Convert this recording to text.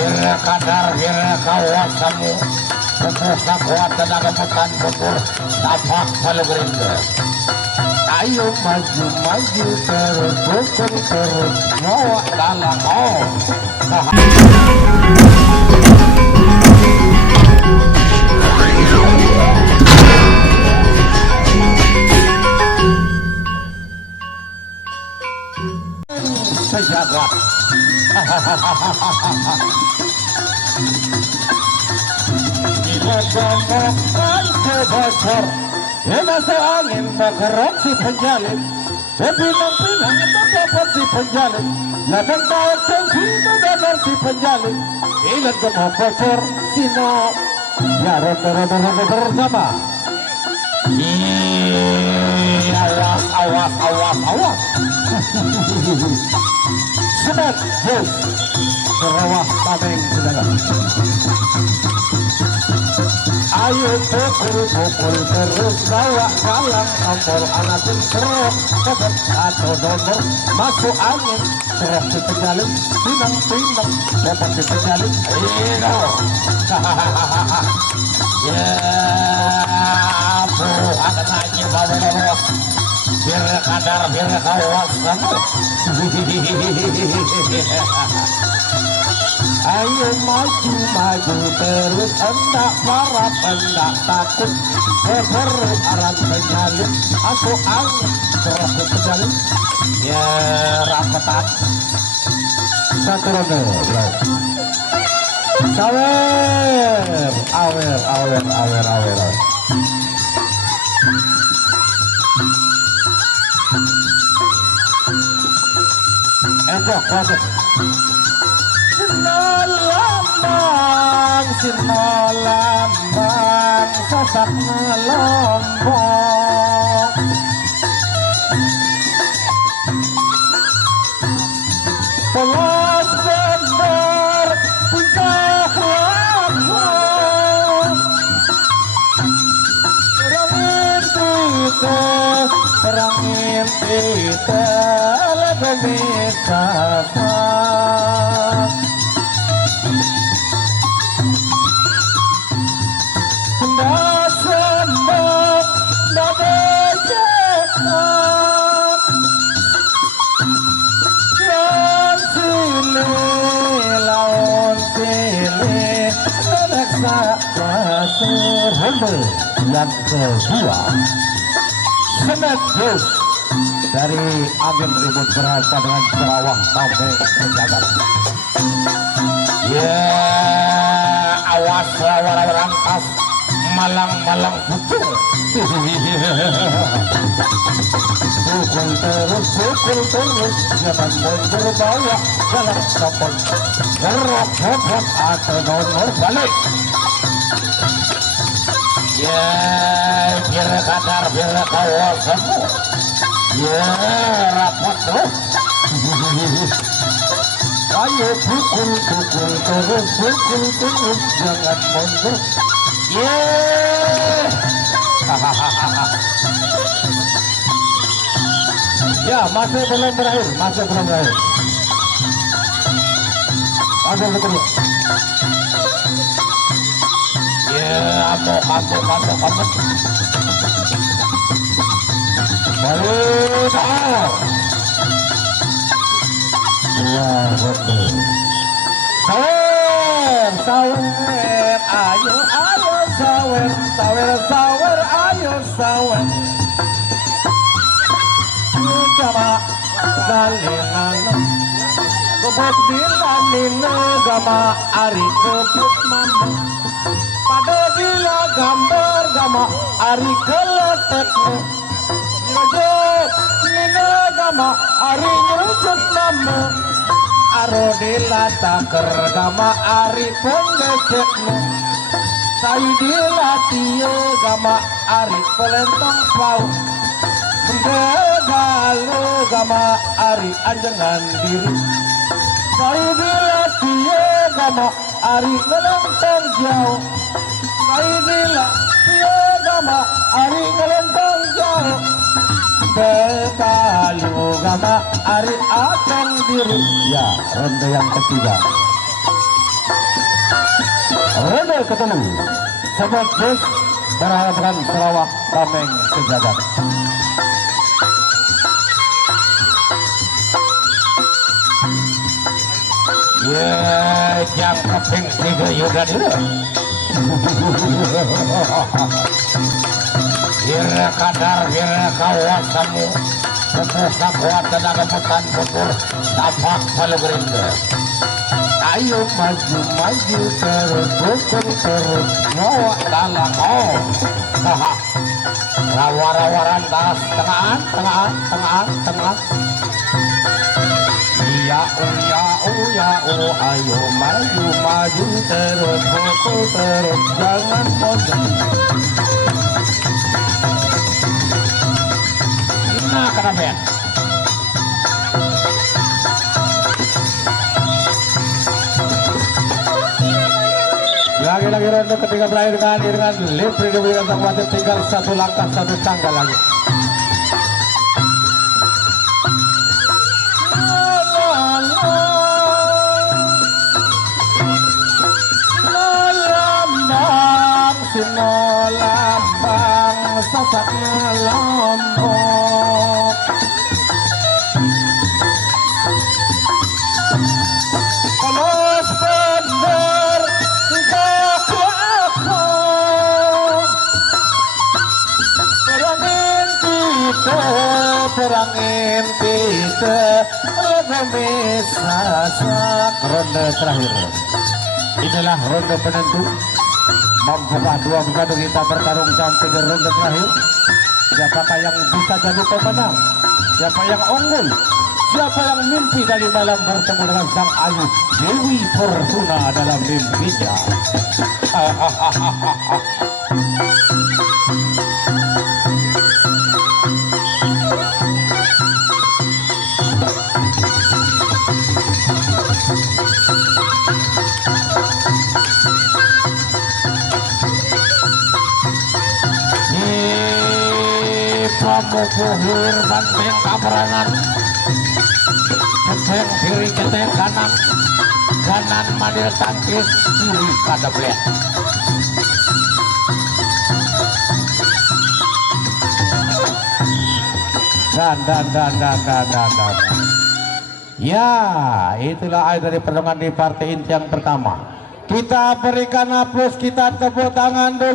Hira kadar hira kawasamu Pupuh sakuat tenaga pekan mundur tapak palu gerinda. Ayo maju maju terus pukul terus nyawa dalam sejagat. Digombongkan sebocor masa angin bergerak si penjalin pinang-pinang dapat si penjalin ladang daun tensi mendanar si penjalin ilat gemuk bocor sino ya roda-roda bersama. Awas awas awas awas Sebat Bos Serawah Tameng Sedangkan. Ayo pukul terus bawa kalang nomor anatin serok kebet atau nomor masuk angin serok di penjalin pinang-pinang dapat di penjalin ayo hahaha ya bro akan aja bawa biar kadar biar kawasan. Ayo maju maju terus hendak marah hendak takut berperut arah penjalin aku angin terus penjalin ya rapetan satu ronde sawer awer enjok proses Sinolambang sasak ngelombong polos bener puncak lambang terangin kita lebih bisa yang kedua Semet Bos dari agen ribut berapa dengan Serawah Tameng Penjagat. Ya awas lawan rantas malang-malang pucung pukul terus jangan mundur bawa jalan kapal gerok hebot atau nomor balik. Ya biar kadar biar kawasanmu ya rapat terus. Ayo pukul terus jangan mundur ya ya masih belum berakhir masih betul ya masuk balik sawer ayo sawer ayo sawer gama galinan kebut bilanin gama ari kebut mama pada bila gambar gama ari keletekmu nyujut nina gama ari nyujut nama arodila taker gama ari pendesekmu saidila gama ari pelentong pau galu gama ari anjangan diri saidila gama ari ngelentong jauh saidila gama ari ngelentong jauh betalu gama ari akan diri ya ronde yang ketiga ronde ketemu Sobat Bus berharapkan Sarawak Tameng Sejagat. Ya, jam keping 3 Yudan itu. Hira kadar, hira kawasanmu, sepusa kuat tenaga pekan mundur, tapak palu gerinda. Ayo maju terus, dukung terus, nyawa dalam rawa-rawaran das tengah. Ya ayo maju terus, dukung terus, jangan bosan. Nah, kenapa ya? Lagi-lagi ronde ketiga berakhir dengan Limpri diberikan sang wasit, tinggal satu langkah satu tangga lagi. Sinolambang sasaknya Lombok, polos bener aku perangin kita lebih sasak. Ronde terakhir, inilah ronde penentu. Mampukah dua begadu kita bertarung sampai ke ronde terakhir? Siapakah yang bisa jadi pemenang? Siapa yang unggul? Siapa yang mimpi dari malam bertemu dengan sang ayu Dewi Fortuna dalam mimpinya? Pramupuhir banteng kaberanan, keteng kiri keteng kanan mandir tangkis kiri kadeblet. Dan. Ya, itulah akhir dari pertarungan di partai inti yang pertama. Kita berikan aplaus, kita tepuk tangan dulu.